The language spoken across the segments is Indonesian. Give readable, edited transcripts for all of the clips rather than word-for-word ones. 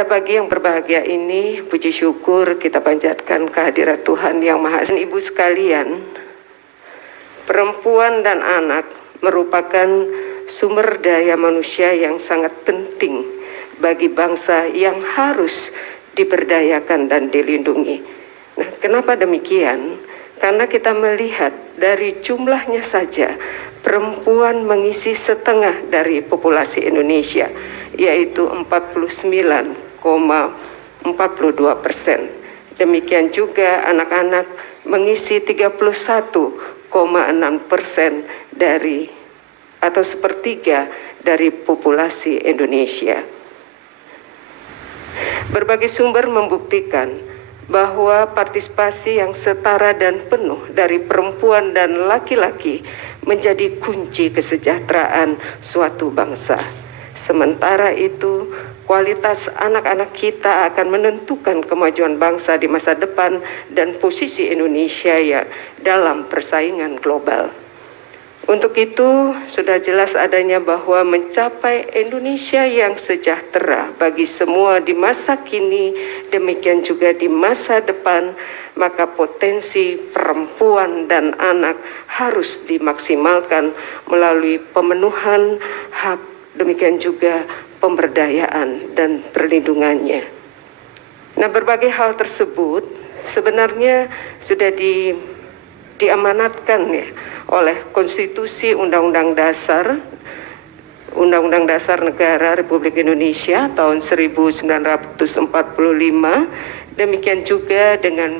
Pada pagi yang berbahagia ini, puji syukur kita panjatkan kehadirat Tuhan Yang Maha Esa. Ibu sekalian, perempuan dan anak merupakan sumber daya manusia yang sangat penting bagi bangsa yang harus diberdayakan dan dilindungi. Nah, kenapa demikian? Karena kita melihat dari jumlahnya saja, perempuan mengisi setengah dari populasi Indonesia, yaitu 49,42%. Demikian juga anak-anak mengisi 31,6% dari atau sepertiga dari populasi Indonesia. Berbagai sumber membuktikan bahwa partisipasi yang setara dan penuh dari perempuan dan laki-laki menjadi kunci kesejahteraan suatu bangsa. Sementara itu, kualitas anak-anak kita akan menentukan kemajuan bangsa di masa depan dan posisi Indonesia ya dalam persaingan global. Untuk itu, sudah jelas adanya bahwa mencapai Indonesia yang sejahtera bagi semua di masa kini, demikian juga di masa depan, maka potensi perempuan dan anak harus dimaksimalkan melalui pemenuhan hak, demikian juga pemberdayaan dan perlindungannya. Nah, berbagai hal tersebut sebenarnya sudah diamanatkan ya oleh Konstitusi Undang-Undang Dasar Negara Republik Indonesia tahun 1945, demikian juga dengan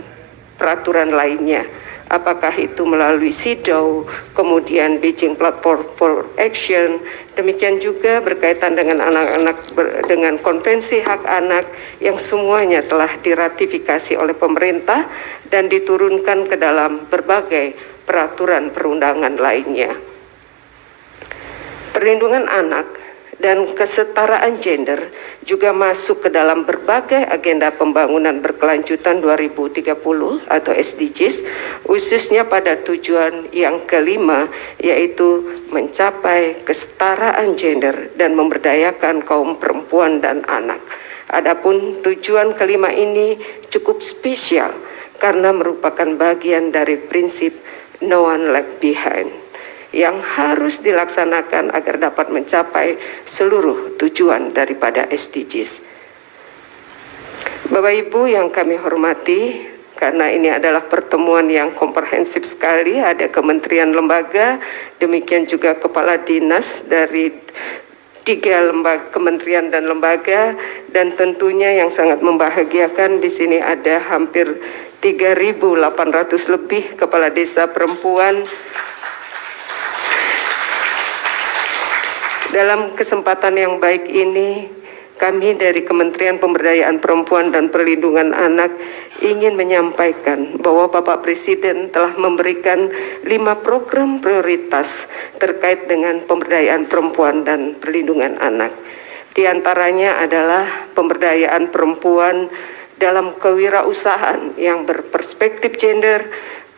peraturan lainnya. Apakah itu melalui CEDAW, kemudian Beijing Platform for Action, demikian juga berkaitan dengan anak-anak dengan Konvensi Hak Anak yang semuanya telah diratifikasi oleh pemerintah dan diturunkan ke dalam berbagai peraturan perundangan lainnya. Perlindungan anak dan kesetaraan gender juga masuk ke dalam berbagai agenda pembangunan berkelanjutan 2030 atau SDGs, khususnya pada tujuan yang kelima, yaitu mencapai kesetaraan gender dan memberdayakan kaum perempuan dan anak. Adapun tujuan kelima ini cukup spesial karena merupakan bagian dari prinsip no one left behind yang harus dilaksanakan agar dapat mencapai seluruh tujuan daripada SDGs. Bapak Ibu yang kami hormati, karena ini adalah pertemuan yang komprehensif sekali, ada kementerian lembaga, demikian juga kepala dinas dari 3 kementerian dan lembaga, dan tentunya yang sangat membahagiakan di sini ada hampir 3.800 lebih kepala desa perempuan. Dalam kesempatan yang baik ini, kami dari Kementerian Pemberdayaan Perempuan dan Perlindungan Anak ingin menyampaikan bahwa Bapak Presiden telah memberikan 5 program prioritas terkait dengan pemberdayaan perempuan dan perlindungan anak. Di antaranya adalah pemberdayaan perempuan dalam kewirausahaan yang berperspektif gender,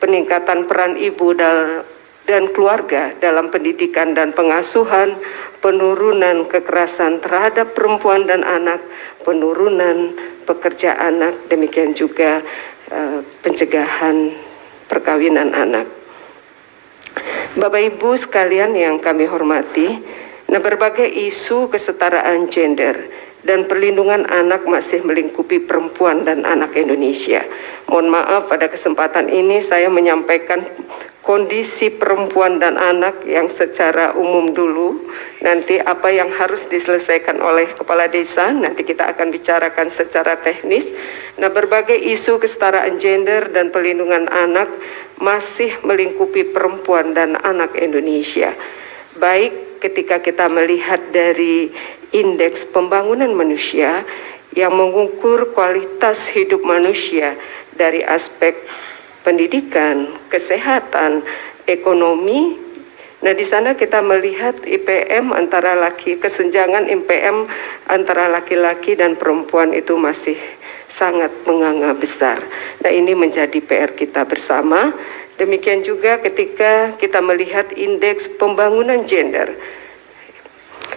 peningkatan peran ibu dan keluarga dalam pendidikan dan pengasuhan, penurunan kekerasan terhadap perempuan dan anak, penurunan pekerja anak, demikian juga pencegahan perkawinan anak. Bapak Ibu sekalian yang kami hormati, berbagai isu kesetaraan gender dan perlindungan anak masih melingkupi perempuan dan anak Indonesia. Mohon maaf, pada kesempatan ini saya menyampaikan kondisi perempuan dan anak yang secara umum dulu. Nanti apa yang harus diselesaikan oleh kepala desa, nanti kita akan bicarakan secara teknis. Nah, berbagai isu kesetaraan gender dan perlindungan anak masih melingkupi perempuan dan anak Indonesia. Baik ketika kita melihat dari Indeks Pembangunan Manusia yang mengukur kualitas hidup manusia dari aspek pendidikan, kesehatan, ekonomi. Nah, di sana kita melihat IPM antara kesenjangan IPM antara laki-laki dan perempuan itu masih sangat menganga besar. Nah, ini menjadi PR kita bersama. Demikian juga ketika kita melihat indeks pembangunan gender.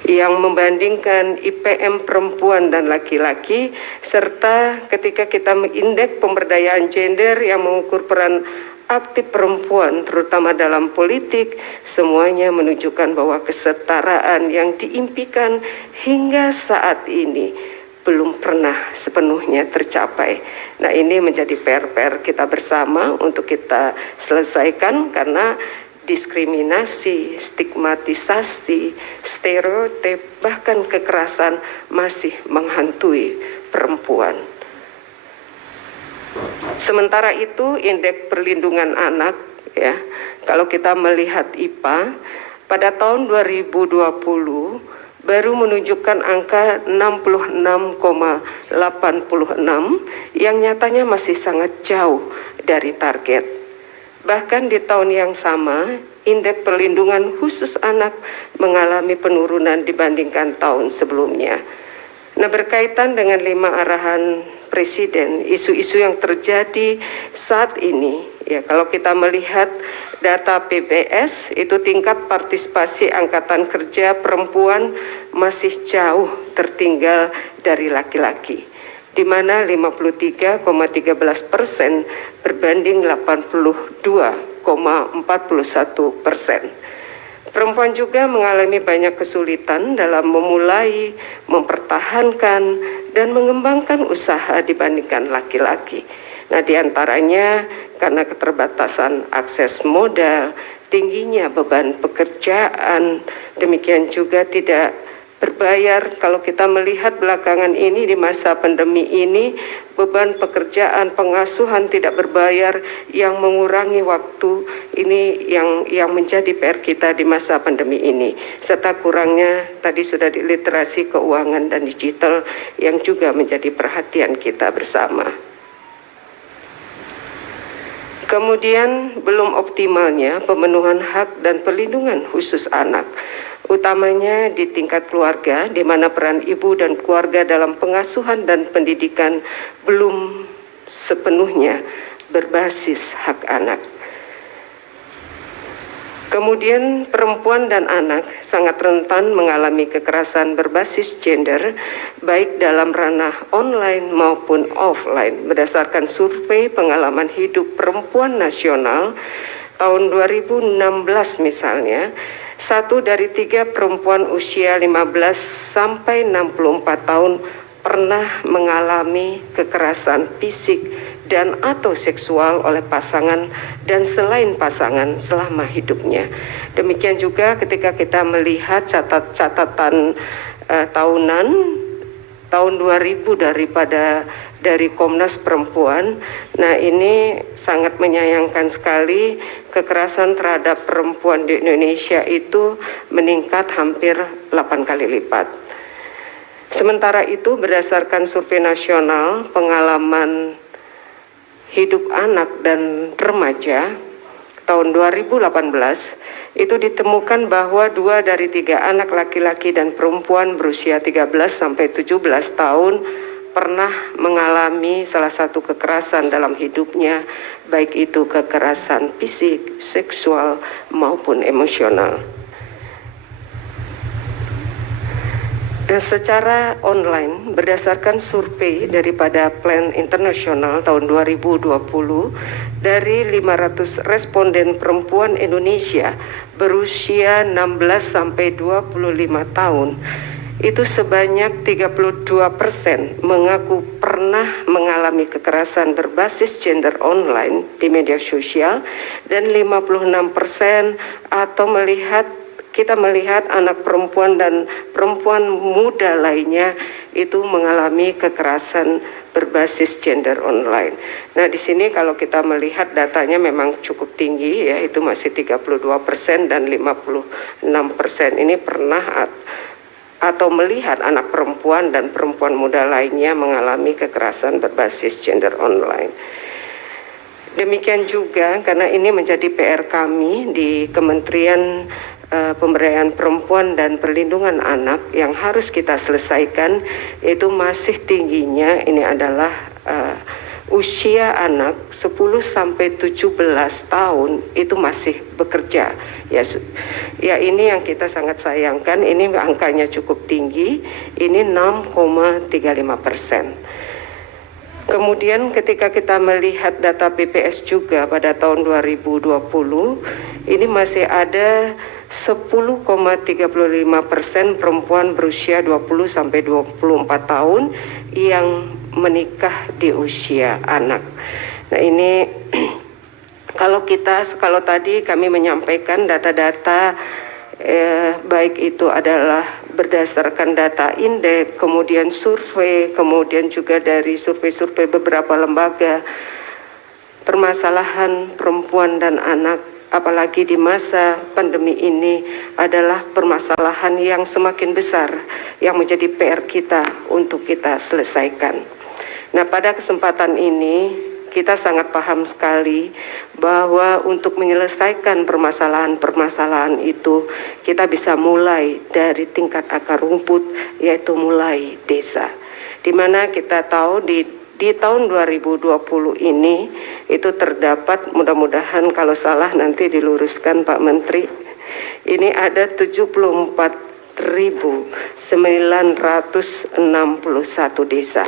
yang membandingkan IPM perempuan dan laki-laki, serta ketika kita mengindeks pemberdayaan gender yang mengukur peran aktif perempuan terutama dalam politik, semuanya menunjukkan bahwa kesetaraan yang diimpikan hingga saat ini belum pernah sepenuhnya tercapai. Nah, ini menjadi PR-PR kita bersama untuk kita selesaikan, karena diskriminasi, stigmatisasi, stereotip, bahkan kekerasan masih menghantui perempuan. Sementara itu, indeks perlindungan anak, ya, kalau kita melihat IPA pada tahun 2020 baru menunjukkan angka 66,86 yang nyatanya masih sangat jauh dari target. Bahkan di tahun yang sama, indeks perlindungan khusus anak mengalami penurunan dibandingkan tahun sebelumnya. Nah, berkaitan dengan 5 arahan Presiden, isu-isu yang terjadi saat ini, ya, kalau kita melihat data PBS, itu tingkat partisipasi angkatan kerja perempuan masih jauh tertinggal dari laki-laki, di mana 53,13% berbanding 82,41%. Perempuan juga mengalami banyak kesulitan dalam memulai, mempertahankan, dan mengembangkan usaha dibandingkan laki-laki. Nah, diantaranya karena keterbatasan akses modal, tingginya beban pekerjaan, demikian juga tidak berbayar. Kalau kita melihat belakangan ini di masa pandemi ini, beban pekerjaan pengasuhan tidak berbayar yang mengurangi waktu ini yang menjadi PR kita di masa pandemi ini, serta kurangnya tadi sudah di literasi keuangan dan digital yang juga menjadi perhatian kita bersama. Kemudian belum optimalnya pemenuhan hak dan perlindungan khusus anak, utamanya di tingkat keluarga, di mana peran ibu dan keluarga dalam pengasuhan dan pendidikan belum sepenuhnya berbasis hak anak. Kemudian perempuan dan anak sangat rentan mengalami kekerasan berbasis gender, baik dalam ranah online maupun offline. Berdasarkan survei pengalaman hidup perempuan nasional tahun 2016 misalnya, 1 dari 3 perempuan usia 15 sampai 64 tahun pernah mengalami kekerasan fisik dan atau seksual oleh pasangan dan selain pasangan selama hidupnya. Demikian juga ketika kita melihat catatan tahunan tahun 2000 dari Komnas Perempuan. Nah, ini sangat menyayangkan sekali, kekerasan terhadap perempuan di Indonesia itu meningkat hampir 8 kali lipat. Sementara itu, berdasarkan survei nasional pengalaman hidup anak dan remaja tahun 2018, itu ditemukan bahwa 2 dari 3 anak laki-laki dan perempuan berusia 13 sampai 17 tahun pernah mengalami salah satu kekerasan dalam hidupnya, baik itu kekerasan fisik, seksual maupun emosional. Dan secara online, berdasarkan survei daripada Plan Internasional tahun 2020, dari 500 responden perempuan Indonesia berusia 16 sampai 25 tahun, itu sebanyak 32% mengaku pernah mengalami kekerasan berbasis gender online di media sosial, dan 56% atau kita melihat anak perempuan dan perempuan muda lainnya itu mengalami kekerasan berbasis gender online. Nah, di sini kalau kita melihat datanya memang cukup tinggi, ya, itu masih 32% dan 56% ini pernah atau melihat anak perempuan dan perempuan muda lainnya mengalami kekerasan berbasis gender online. Demikian juga karena ini menjadi PR kami di Kementerian Pemberdayaan Perempuan dan Perlindungan Anak yang harus kita selesaikan, itu masih tingginya ini adalah usia anak 10 sampai 17 tahun itu masih bekerja. Ya ini yang kita sangat sayangkan, ini angkanya cukup tinggi, ini 6,35%. Kemudian ketika kita melihat data BPS juga pada tahun 2020, ini masih ada 10,35% perempuan berusia 20 sampai 24 tahun yang menikah di usia anak. Nah ini kalau tadi kami menyampaikan data-data baik itu adalah berdasarkan data indeks, kemudian survei, kemudian juga dari survei-survei beberapa lembaga, permasalahan perempuan dan anak apalagi di masa pandemi ini adalah permasalahan yang semakin besar yang menjadi PR kita untuk kita selesaikan. Nah, pada kesempatan ini kita sangat paham sekali bahwa untuk menyelesaikan permasalahan-permasalahan itu kita bisa mulai dari tingkat akar rumput, yaitu mulai desa. Di mana kita tahu di tahun 2020 ini itu terdapat, mudah-mudahan kalau salah nanti diluruskan Pak Menteri, ini ada 74.961 desa,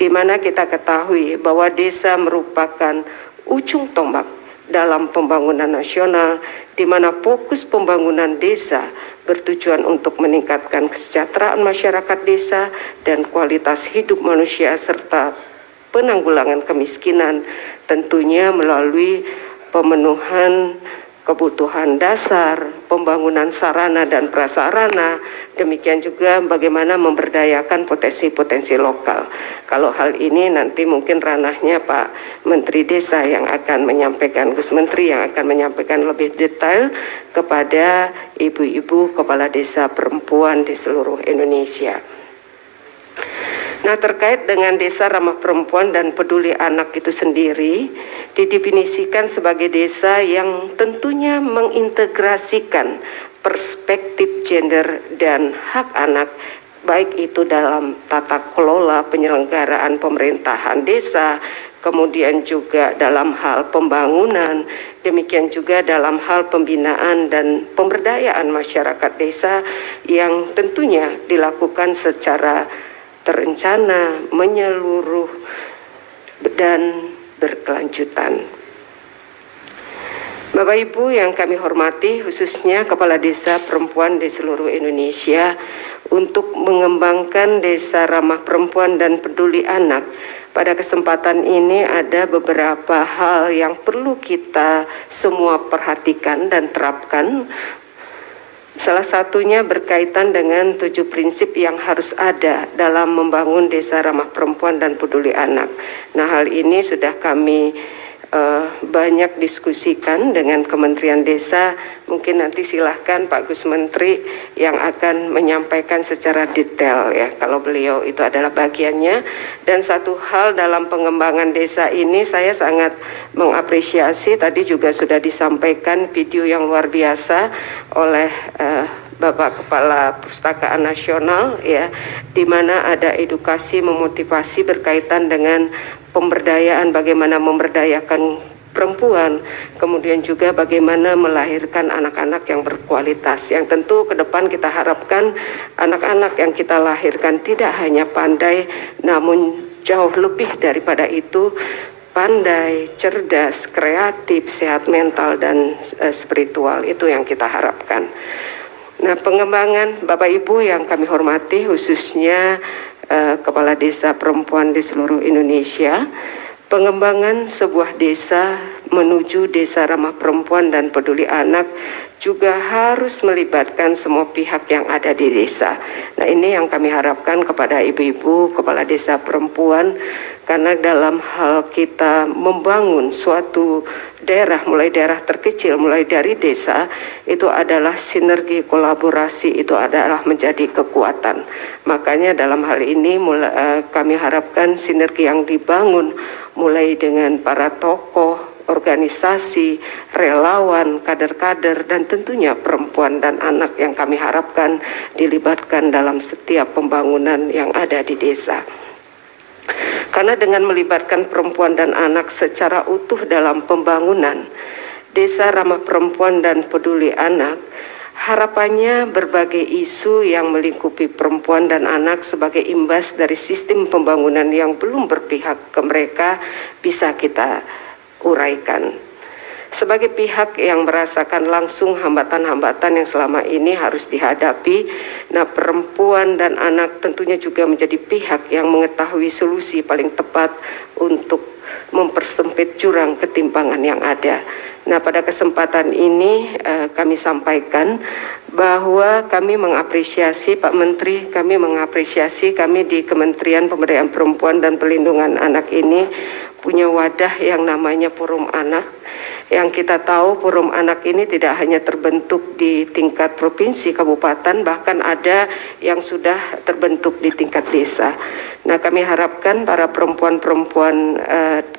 di mana kita ketahui bahwa desa merupakan ujung tombak dalam pembangunan nasional, di mana fokus pembangunan desa bertujuan untuk meningkatkan kesejahteraan masyarakat desa dan kualitas hidup manusia serta penanggulangan kemiskinan, tentunya melalui pemenuhan kebutuhan dasar, pembangunan sarana dan prasarana, demikian juga bagaimana memberdayakan potensi-potensi lokal. Kalau hal ini nanti mungkin ranahnya Pak Menteri Desa yang akan menyampaikan, Gus Menteri yang akan menyampaikan lebih detail kepada ibu-ibu kepala desa perempuan di seluruh Indonesia. Nah, terkait dengan desa ramah perempuan dan peduli anak itu sendiri didefinisikan sebagai desa yang tentunya mengintegrasikan perspektif gender dan hak anak, baik itu dalam tata kelola penyelenggaraan pemerintahan desa, kemudian juga dalam hal pembangunan, demikian juga dalam hal pembinaan dan pemberdayaan masyarakat desa yang tentunya dilakukan secara terencana, menyeluruh, dan berkelanjutan. Bapak Ibu yang kami hormati, khususnya Kepala Desa Perempuan di seluruh Indonesia, untuk mengembangkan desa ramah perempuan dan peduli anak, pada kesempatan ini ada beberapa hal yang perlu kita semua perhatikan dan terapkan. Salah satunya berkaitan dengan 7 prinsip yang harus ada dalam membangun desa ramah perempuan dan peduli anak. Nah, hal ini sudah kami banyak diskusikan dengan Kementerian Desa. Mungkin nanti silahkan Pak Gus Menteri yang akan menyampaikan secara detail ya, kalau beliau itu adalah bagiannya. Dan satu hal dalam pengembangan desa ini saya sangat mengapresiasi, tadi juga sudah disampaikan video yang luar biasa oleh Bapak Kepala Perpustakaan Nasional ya, di mana ada edukasi memotivasi berkaitan dengan pemberdayaan, bagaimana memberdayakan perempuan, kemudian juga bagaimana melahirkan anak-anak yang berkualitas, yang tentu ke depan kita harapkan anak-anak yang kita lahirkan tidak hanya pandai, namun jauh lebih daripada itu pandai, cerdas, kreatif, sehat mental dan spiritual. Itu yang kita harapkan. Nah, pengembangan Bapak Ibu yang kami hormati, khususnya Kepala Desa Perempuan di seluruh Indonesia, pengembangan sebuah desa menuju desa ramah perempuan dan peduli anak juga harus melibatkan semua pihak yang ada di desa. Nah, ini yang kami harapkan kepada ibu-ibu kepala desa perempuan, karena dalam hal kita membangun suatu daerah, mulai daerah terkecil, mulai dari desa, itu adalah sinergi kolaborasi, itu adalah menjadi kekuatan. Makanya dalam hal ini kami harapkan sinergi yang dibangun mulai dengan para tokoh, organisasi, relawan, kader-kader, dan tentunya perempuan dan anak yang kami harapkan dilibatkan dalam setiap pembangunan yang ada di desa. Karena dengan melibatkan perempuan dan anak secara utuh dalam pembangunan Desa Ramah Perempuan dan Peduli Anak, harapannya berbagai isu yang melingkupi perempuan dan anak sebagai imbas dari sistem pembangunan yang belum berpihak ke mereka bisa kita uraikan. Sebagai pihak yang merasakan langsung hambatan-hambatan yang selama ini harus dihadapi, nah perempuan dan anak tentunya juga menjadi pihak yang mengetahui solusi paling tepat untuk mempersempit jurang ketimpangan yang ada. Nah, pada kesempatan ini kami sampaikan bahwa kami mengapresiasi Pak Menteri, kami di Kementerian Pemberdayaan Perempuan dan Perlindungan Anak ini punya wadah yang namanya Forum Anak. Yang kita tahu Forum Anak ini tidak hanya terbentuk di tingkat provinsi, kabupaten, bahkan ada yang sudah terbentuk di tingkat desa. Nah, kami harapkan para perempuan-perempuan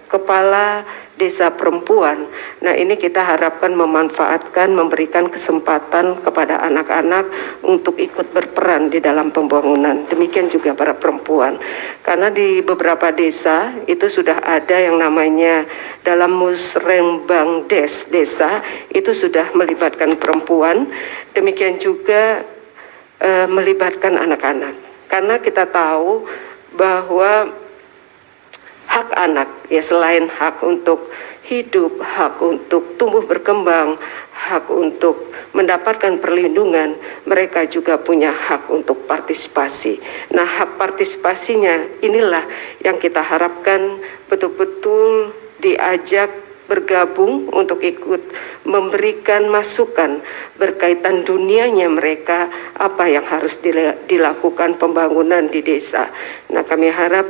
kepala desa perempuan, nah ini kita harapkan memanfaatkan, memberikan kesempatan kepada anak-anak untuk ikut berperan di dalam pembangunan. Demikian juga para perempuan. Karena di beberapa desa itu sudah ada yang namanya dalam musrenbang desa itu sudah melibatkan perempuan, demikian juga melibatkan anak-anak. Karena kita tahu bahwa hak anak, ya selain hak untuk hidup, hak untuk tumbuh berkembang, hak untuk mendapatkan perlindungan, mereka juga punya hak untuk partisipasi. Nah, hak partisipasinya inilah yang kita harapkan betul-betul diajak bergabung untuk ikut memberikan masukan berkaitan dunianya mereka, apa yang harus dilakukan pembangunan di desa. Nah, kami harap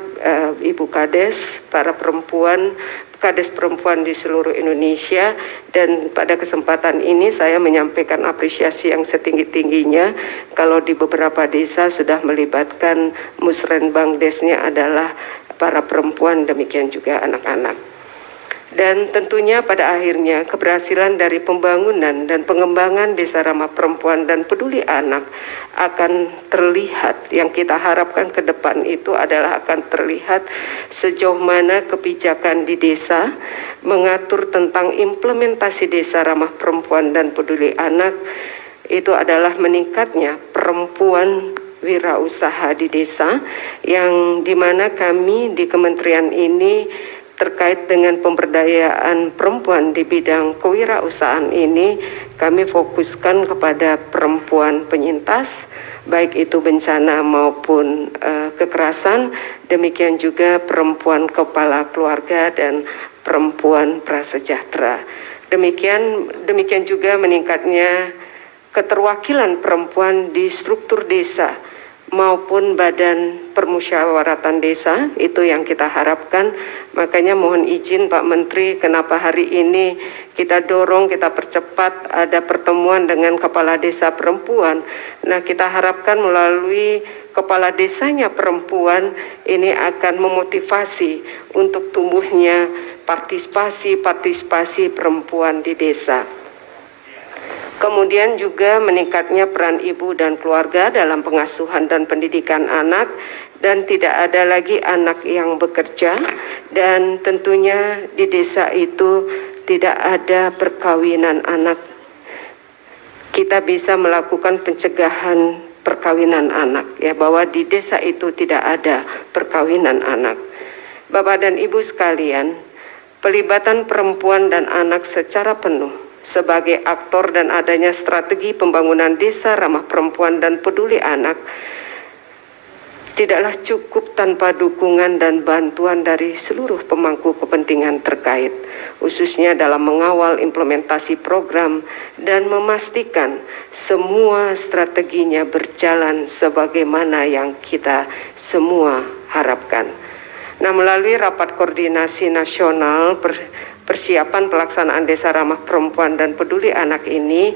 Ibu Kades, para perempuan, Kades perempuan di seluruh Indonesia, dan pada kesempatan ini saya menyampaikan apresiasi yang setinggi-tingginya kalau di beberapa desa sudah melibatkan musrenbang desnya adalah para perempuan, demikian juga anak-anak. Dan tentunya pada akhirnya keberhasilan dari pembangunan dan pengembangan Desa Ramah Perempuan dan Peduli Anak akan terlihat, yang kita harapkan ke depan itu adalah akan terlihat sejauh mana kebijakan di desa mengatur tentang implementasi Desa Ramah Perempuan dan Peduli Anak itu adalah meningkatnya perempuan wirausaha di desa, yang dimana kami di kementerian ini terkait dengan pemberdayaan perempuan di bidang kewirausahaan ini, kami fokuskan kepada perempuan penyintas, baik itu bencana maupun kekerasan, demikian juga perempuan kepala keluarga dan perempuan prasejahtera. Demikian juga meningkatnya keterwakilan perempuan di struktur desa maupun badan permusyawaratan desa, itu yang kita harapkan. Makanya mohon izin Pak Menteri, kenapa hari ini kita dorong, kita percepat ada pertemuan dengan kepala desa perempuan. Nah, kita harapkan melalui kepala desanya perempuan ini akan memotivasi untuk tumbuhnya partisipasi perempuan di desa. Kemudian juga meningkatnya peran ibu dan keluarga dalam pengasuhan dan pendidikan anak, dan tidak ada lagi anak yang bekerja, dan tentunya di desa itu tidak ada perkawinan anak. Kita bisa melakukan pencegahan perkawinan anak, ya, bahwa di desa itu tidak ada perkawinan anak. Bapak dan Ibu sekalian, pelibatan perempuan dan anak secara penuh sebagai aktor dan adanya strategi pembangunan Desa Ramah Perempuan dan Peduli Anak tidaklah cukup tanpa dukungan dan bantuan dari seluruh pemangku kepentingan terkait, khususnya dalam mengawal implementasi program dan memastikan semua strateginya berjalan sebagaimana yang kita semua harapkan. Nah, melalui rapat koordinasi nasional persiapan pelaksanaan Desa Ramah Perempuan dan Peduli Anak ini,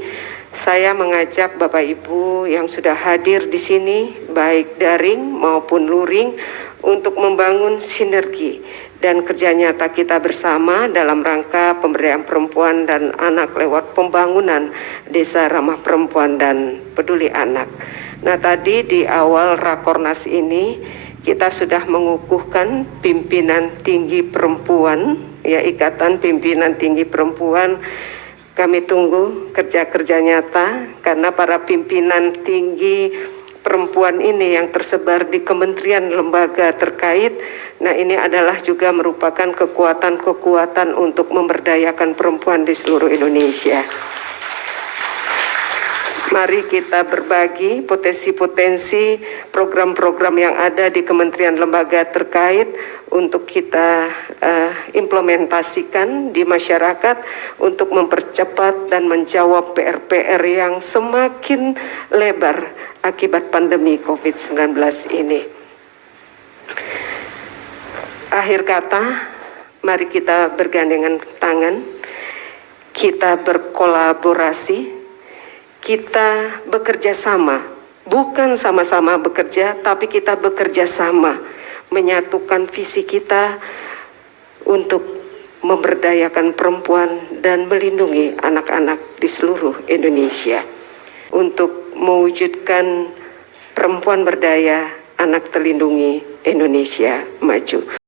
saya mengajak Bapak Ibu yang sudah hadir di sini, baik daring maupun luring, untuk membangun sinergi dan kerja nyata kita bersama dalam rangka pemberdayaan perempuan dan anak lewat pembangunan Desa Ramah Perempuan dan Peduli Anak. Nah, tadi di awal Rakornas ini kita sudah mengukuhkan pimpinan tinggi perempuan, ya Ikatan Pimpinan Tinggi Perempuan. Kami tunggu kerja-kerja nyata karena para pimpinan tinggi perempuan ini yang tersebar di kementerian lembaga terkait. Nah, ini adalah juga merupakan kekuatan-kekuatan untuk memberdayakan perempuan di seluruh Indonesia. Mari kita berbagi potensi-potensi program-program yang ada di kementerian lembaga terkait untuk kita implementasikan di masyarakat untuk mempercepat dan menjawab PR-PR yang semakin lebar akibat pandemi COVID-19 ini. Akhir kata, mari kita bergandengan tangan, kita berkolaborasi, kita bekerja sama, bukan sama-sama bekerja, tapi kita bekerja sama, menyatukan visi kita untuk memberdayakan perempuan dan melindungi anak-anak di seluruh Indonesia. Untuk mewujudkan perempuan berdaya, anak terlindungi, Indonesia maju.